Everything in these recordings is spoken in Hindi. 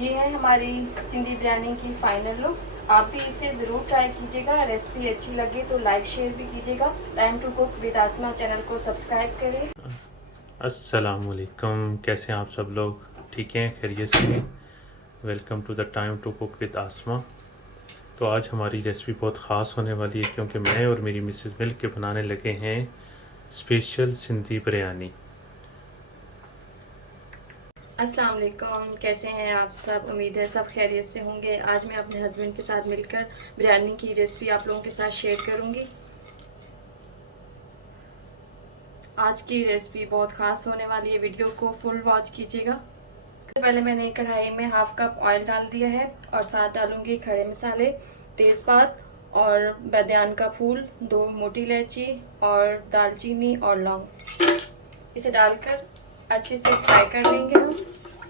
ये है हमारी सिंधी बिरयानी की फाइनल लुक। आप भी इसे ज़रूर ट्राई कीजिएगा। रेसिपी अच्छी लगे तो लाइक शेयर भी कीजिएगा। Time to cook with Aasma channel को सब्सक्राइब करें। अस्सलामुअलैकुम, कैसे हैं आप सब लोग? ठीक हैं, खैरियत से हैं? Welcome to the time to cook with Asma. तो आज हमारी रेसिपी बहुत ख़ास होने वाली है क्योंकि मैं और मेरी मिसेस मिल के बनाने लगे हैं स्पेशल सिंधी बिरयानी। अस्सलाम वालेकुम, कैसे हैं आप सब? उम्मीद है सब खैरियत से होंगे। आज मैं अपने हस्बैंड के साथ मिलकर बिरयानी की रेसिपी आप लोगों के साथ शेयर करूंगी। आज की रेसिपी बहुत ख़ास होने वाली है, वीडियो को फुल वॉच कीजिएगा। सबसे पहले मैंने कढ़ाई में हाफ कप ऑयल डाल दिया है और साथ डालूंगी खड़े मसाले, तेज़पात और बादियान का फूल, 2 मोटी इलायची और दालचीनी और लौंग। इसे डालकर अच्छे से फ्राई कर लेंगे हम।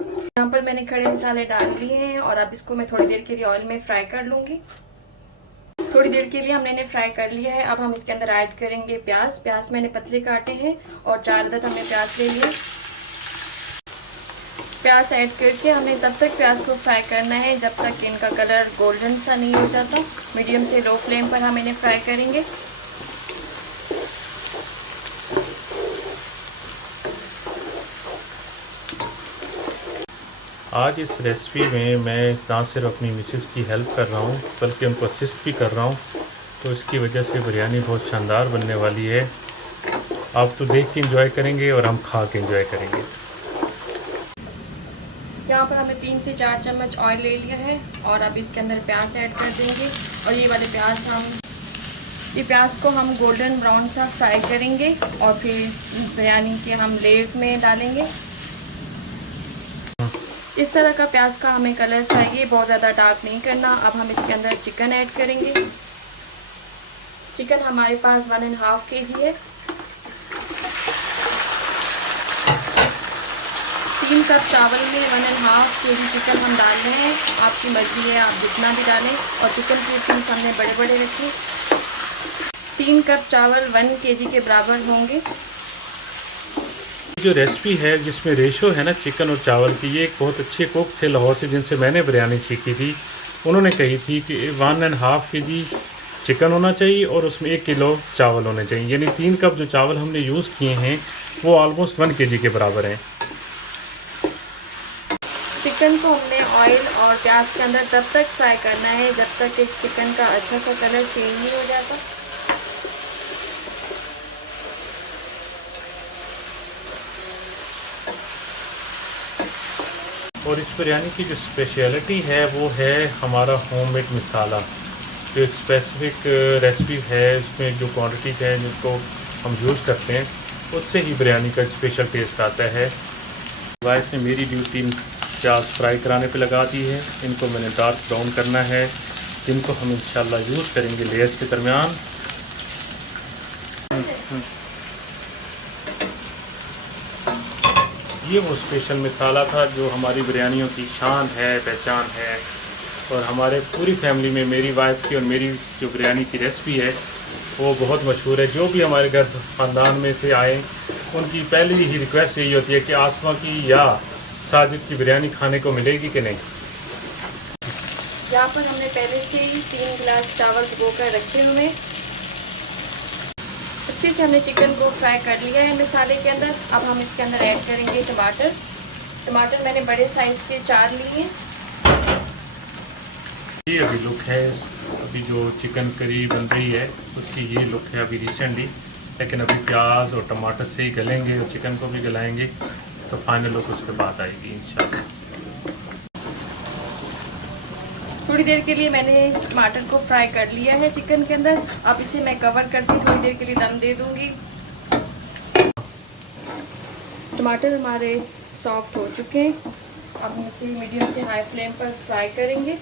यहाँ पर मैंने खड़े मसाले डाल दिए हैं और अब इसको मैं थोड़ी देर के लिए ऑयल में फ्राई कर लूँगी। थोड़ी देर के लिए हमने इन्हें फ्राई कर लिया है। अब हम इसके अंदर ऐड करेंगे प्याज। प्याज मैंने पतले काटे हैं और 4 अदद हमने प्याज ले लिए। प्याज ऐड करके हमें तब तक प्याज को फ्राई करना है जब तक इनका कलर गोल्डन सा नहीं हो जाता। मीडियम से लो फ्लेम पर हम इन्हें फ्राई करेंगे। आज इस रेसिपी में मैं ना सिर्फ अपनी मिसेस की हेल्प कर रहा हूँ बल्कि उनको असिस्ट भी कर रहा हूँ, तो इसकी वजह से बिरयानी बहुत शानदार बनने वाली है। आप तो देख के एंजॉय करेंगे और हम खा के एंजॉय करेंगे। यहाँ पर हमने 3 से 4 चम्मच ऑयल ले लिया है और अब इसके अंदर प्याज ऐड कर देंगे। और ये वाले प्याज को हम गोल्डन ब्राउन सा फ्राई करेंगे और फिर बिरयानी के हम लेयर्स में डालेंगे। इस तरह का प्याज का हमें कलर चाहिए, बहुत ज़्यादा डार्क नहीं करना। अब हम इसके अंदर चिकन ऐड करेंगे। चिकन हमारे पास 1.5 kg है। 3 कप चावल में 1.5 kg चिकन हम डाल रहे हैं। आपकी मर्जी है, आप जितना भी डालें। और चिकन के पीस हमने बड़े बड़े रखे। 3 कप चावल 1 kg के बराबर होंगे। जो रेसिपी है जिसमें रेशो है ना चिकन और चावल की, ये एक बहुत अच्छे कुक थे लाहौर से जिनसे मैंने बिरयानी सीखी थी। उन्होंने कही थी कि 1.5 kg चिकन होना चाहिए और उसमें 1 किलो चावल होने चाहिए, यानी 3 कप जो चावल हमने यूज़ किए हैं वो ऑलमोस्ट 1 kg के बराबर हैं। चिकन को हमने ऑयल और प्याज के अंदर तब तक फ्राई करना है जब तक एक चिकन का अच्छा सा कलर चेंज नहीं हो जाता। और इस बिरयानी की जो स्पेशलिटी है वो है हमारा होममेड मसाला। जो एक स्पेसिफिक रेसिपी है, उसमें जो क्वांटिटीज़ है जिसको हम यूज़ करते हैं उससे ही बिरयानी का स्पेशल टेस्ट आता है। वाइफ ने मेरी ड्यूटी प्याज फ्राई कराने पे लगा दी है। इनको मैंने डार्क ब्राउन करना है, जिनको हम इंशाल्लाह यूज़ करेंगे लेयर्स के दरमियान। ये वो स्पेशल मसाला था जो हमारी बिरयानियों की शान है, पहचान है। और हमारे पूरी फैमिली में मेरी वाइफ की और मेरी जो बिरयानी की रेसिपी है वो बहुत मशहूर है। जो भी हमारे घर ख़ानदान में से आए उनकी पहली ही रिक्वेस्ट यही होती है कि आसमा की या साजिद की बिरयानी खाने को मिलेगी कि नहीं। यहाँ पर हमने पहले से ही 3 गिलास चावल भिगोकर रखे हुए। अच्छे से हमने चिकन को फ्राई कर लिया है मसाले के अंदर। अब हम इसके अंदर ऐड करेंगे टमाटर। टमाटर मैंने बड़े साइज़ के 4 लिए हैं। ये अभी लुक है, अभी जो चिकन करी बन रही है उसकी ये लुक है अभी रिसेंटली। लेकिन अभी प्याज और टमाटर से ही गलेंगे और चिकन को भी गलाएंगे, तो फाइनल लुक उसके बाद आएगी इंशाल्लाह। थोड़ी देर के लिए मैंने टमाटर को फ्राई कर लिया है चिकन के अंदर। अब इसे मैं कवर करके थोड़ी देर के लिए दम दे दूंगी। टमाटर हमारे सॉफ्ट हो चुके हैं। अब हम इसे मीडियम से हाई फ्लेम पर फ्राई करेंगे।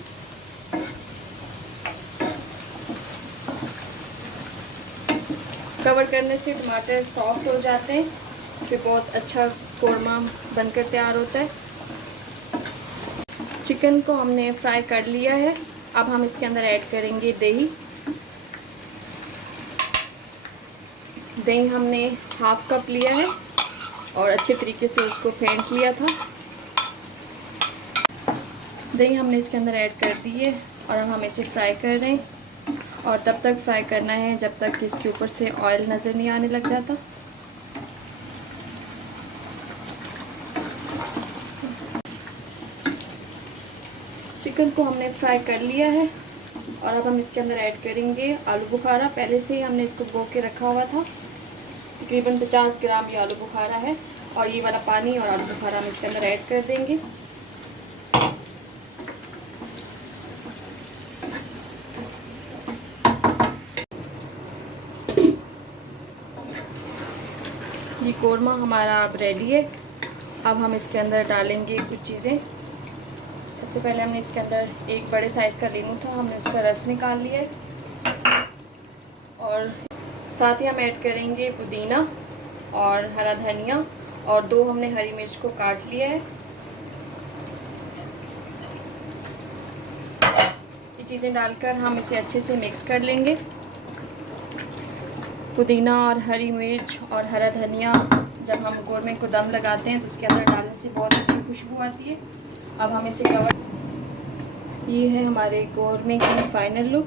कवर करने से टमाटर सॉफ्ट हो जाते हैं, फिर बहुत अच्छा कोरमा बनकर तैयार होता है। चिकन को हमने फ्राई कर लिया है। अब हम इसके अंदर ऐड करेंगे दही। दही हमने हाफ कप लिया है और अच्छे तरीके से उसको फेंट लिया था। दही हमने इसके अंदर ऐड कर दी है और अब हम इसे फ्राई कर रहे हैं और तब तक फ्राई करना है जब तक कि इसके ऊपर से ऑयल नज़र नहीं आने लग जाता। चिकन को हमने फ्राई कर लिया है और अब हम इसके अंदर ऐड करेंगे आलू बुखारा। पहले से ही हमने इसको बो के रखा हुआ था। तकरीबन 50 ग्राम ये आलू बुखारा है और ये वाला पानी और आलू बुखारा हम इसके अंदर ऐड कर देंगे। ये कोरमा हमारा अब रेडी है। अब हम इसके अंदर डालेंगे कुछ चीज़ें। सबसे पहले हमने इसके अंदर एक बड़े साइज़ का नींबू था, हमने उसका रस निकाल लिया है और साथ ही हम ऐड करेंगे पुदीना और हरा धनिया और 2 हमने हरी मिर्च को काट लिया है। ये चीज़ें डालकर हम इसे अच्छे से मिक्स कर लेंगे। पुदीना और हरी मिर्च और हरा धनिया जब हम कोरमे को दम लगाते हैं तो उसके अंदर डालने से बहुत अच्छी खुशबू आती है। अब हम इसे कवर। ये है हमारे कोरमे की फाइनल लुक।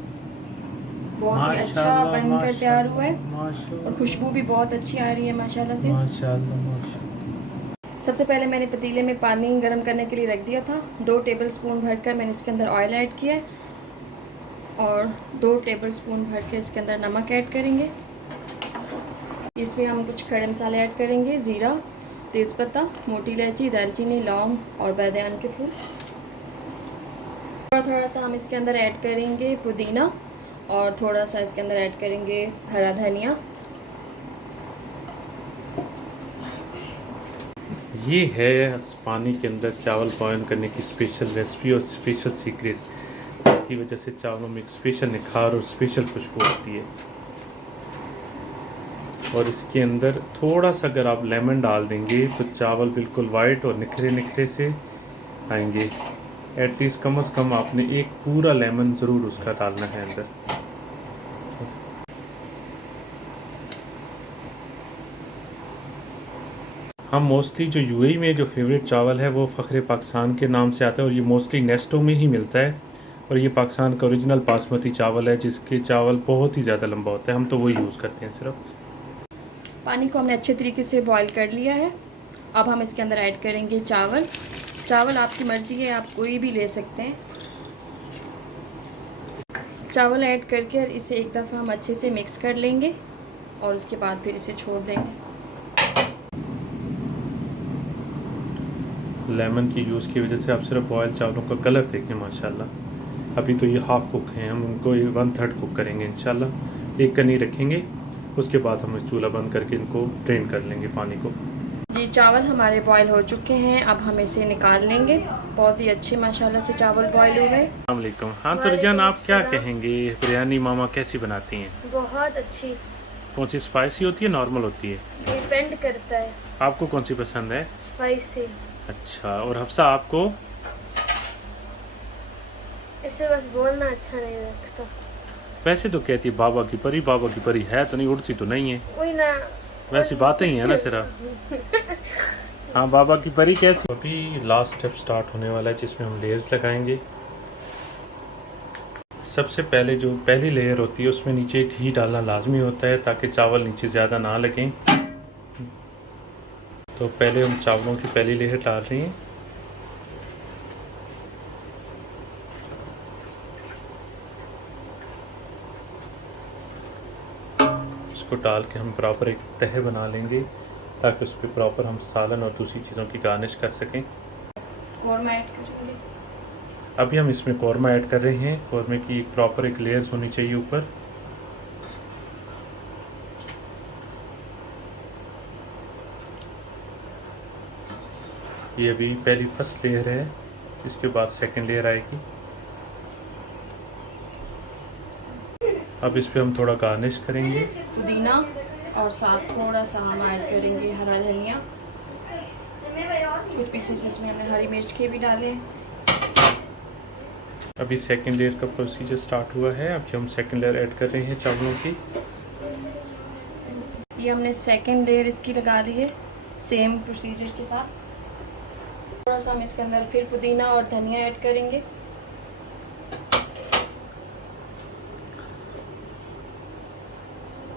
बहुत ही अच्छा बनकर तैयार हुआ है और खुशबू भी बहुत अच्छी आ रही है माशाल्लाह से। सबसे पहले मैंने पतीले में पानी गर्म करने के लिए रख दिया था। 2 टेबलस्पून भरकर मैंने इसके अंदर ऑयल ऐड किया है और 2 टेबलस्पून भर के इसके अंदर नमक ऐड करेंगे। इसमें हम कुछ खड़े मसाले ऐड करेंगे, ज़ीरा, तेज़पत्ता, मोटी इलायची, दालचीनी, लौंग और बैदियान के फूल। थोड़ा सा हम इसके अंदर ऐड करेंगे पुदीना और थोड़ा सा इसके अंदर ऐड करेंगे हरा धनिया। ये है पानी के अंदर चावल बॉयल करने की स्पेशल रेसिपी और स्पेशल सीक्रेट, जिसकी वजह से चावलों में एक स्पेशल निखार और स्पेशल खुशबू होती है। और इसके अंदर थोड़ा सा अगर आप लेमन डाल देंगे तो चावल बिल्कुल वाइट और निखरे निखरे से आएंगे। एटलीस्ट कम से कम आपने एक पूरा लेमन ज़रूर उसका डालना है अंदर। हम मोस्टली जो यूएई में जो फेवरेट चावल है वो फ़ख्र पाकिस्तान के नाम से आता है और ये मोस्टली नेस्टो में ही मिलता है और ये पाकिस्तान का ओरिजिनल बासमती चावल है जिसके चावल बहुत ही ज़्यादा लंबा होता है। हम तो वही यूज़ करते हैं सिर्फ। पानी को हमने अच्छे तरीके से बॉईल कर लिया है। अब हम इसके अंदर ऐड करेंगे चावल। चावल आपकी मर्ज़ी है, आप कोई भी ले सकते हैं। चावल ऐड करके इसे एक दफ़ा हम अच्छे से मिक्स कर लेंगे और उसके बाद फिर इसे छोड़ देंगे। लेमन की यूज़ की वजह से आप सिर्फ बॉयल चावलों का कलर देखें माशाल्लाह। अभी तो ये हाफ़ कुक हैं, हम उनको 1/3 कुक करेंगे इंशाल्लाह। एक कनी रखेंगे, उसके बाद हम इस चूल्हा बंद करके इनको ड्रेन कर लेंगे पानी को। जी चावल हमारे बॉयल हो चुके हैं, अब हम इसे निकाल लेंगे। बहुत ही अच्छे माशाल्लाह से चावल बॉयल हो गए। अस्सलाम वालेकुम। हाँ तो रिजान, आप क्या कहेंगे, बिरयानी मामा कैसी बनाती हैं? बहुत अच्छी। कौन सी स्पाइसी होती है, नॉर्मल होती है? डिपेंड करता है। आपको कौन सी पसंद है? स्पाइसी। अच्छा, और हफ्सा आपको? इसे बस बोलना अच्छा नहीं लगता। वैसे तो कहती है बाबा की परी, बाबा की परी है तो नहीं, उड़ती तो नहीं है। वही ना, वैसी बातें ही है ना सिर्फ। हाँ, बाबा की परी कैसी? अभी लास्ट स्टेप स्टार्ट होने वाला है जिसमें हम लेयर्स लगाएंगे। सबसे पहले जो पहली लेयर होती है उसमें नीचे एक घी डालना लाजमी होता है ताकि चावल नीचे ज़्यादा ना लगें। तो पहले हम चावलों की पहली लेयर डाल रहे हैं। इसको डाल के हम प्रॉपर एक तह बना लेंगे ताकि उस पर प्रॉपर हम सालन और दूसरी चीज़ों की गार्निश कर सकें। कोरमा ऐड करेंगे। अभी हम इसमें कोरमा ऐड कर रहे हैं। कोरमे की एक प्रॉपर एक लेयर्स होनी चाहिए ऊपर। ये अभी पहली फर्स्ट लेयर है, इसके बाद सेकंड लेयर आएगी। अब इस पे हम थोड़ा गार्निश करेंगे। पुदीना और साथ थोड़ा सा हम ऐड करेंगे हरा धनिया। कुछ पीसेस इसमें हमने हरी मिर्च के भी डाले। अभी सेकंड लेयर का प्रोसीजर स्टार्ट हुआ है। अभी हम सेकंड लेयर ऐड कर रहे हैं चावलों की। ये हमने सेकंड लेयर इसकी लगा ली है सेम प्रोसीजर के साथ। थोड़ा सा हम इसके अंदर फिर पुदीना और धनिया ऐड करेंगे।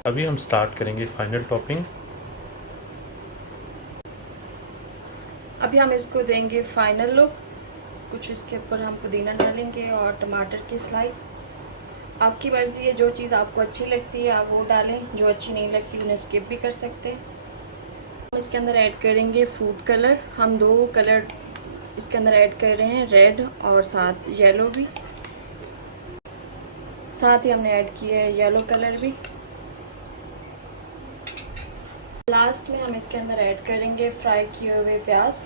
अभी हम स्टार्ट करेंगे फाइनल टॉपिंग। अभी हम इसको देंगे फाइनल लुक। कुछ इसके ऊपर हम पुदीना डालेंगे और टमाटर के स्लाइस। आपकी मर्ज़ी है, जो चीज़ आपको अच्छी लगती है आप वो डालें, जो अच्छी नहीं लगती उन्हें स्किप भी कर सकते हैं। हम इसके अंदर ऐड करेंगे फूड कलर। हम 2 कलर इसके अंदर ऐड कर रहे हैं, रेड और साथ येलो भी। साथ ही हमने ऐड किया है येलो कलर भी। लास्ट में हम इसके अंदर ऐड करेंगे फ्राई किए हुए प्याज।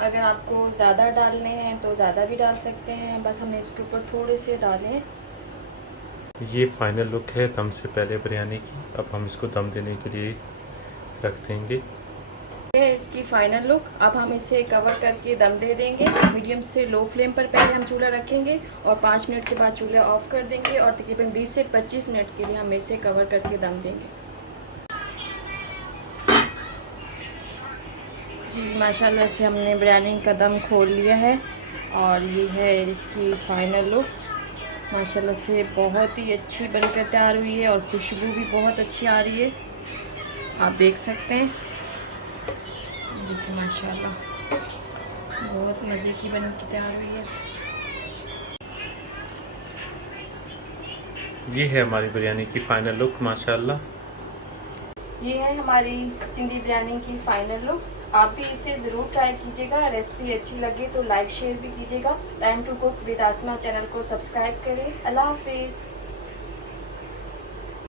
अगर आपको ज़्यादा डालने हैं तो ज़्यादा भी डाल सकते हैं, बस हमने इसके ऊपर थोड़े से डाले हैं। ये फाइनल लुक है दम से पहले बिरयानी की। अब हम इसको दम देने के लिए रख देंगे। ये है इसकी फाइनल लुक। अब हम इसे कवर करके दम दे देंगे। मीडियम से लो फ्लेम पर पहले हम चूल्हा रखेंगे और 5 मिनट के बाद चूल्हा ऑफ कर देंगे और तकरीबन 20 से 25 मिनट के लिए हम इसे कवर करके दम देंगे। जी माशाल्लाह से हमने बिरयानी का दम खोल लिया है और ये है इसकी फाइनल लुक। माशाल्लाह से बहुत ही अच्छी बनकर तैयार हुई है और खुशबू भी बहुत अच्छी आ रही है, आप देख सकते हैं। देखिए माशाल्लाह बहुत मज़े की बन के तैयार हुई है। ये है हमारी बिरयानी की फाइनल लुक माशाल्लाह। ये है हमारी सिंधी बिरयानी की फाइनल लुक। आप भी इसे ज़रूर ट्राई कीजिएगा। रेसिपी अच्छी लगे तो लाइक शेयर भी कीजिएगा। Time to cook with Aasma channel को सब्सक्राइब करें। अल्लाह हाफिज़।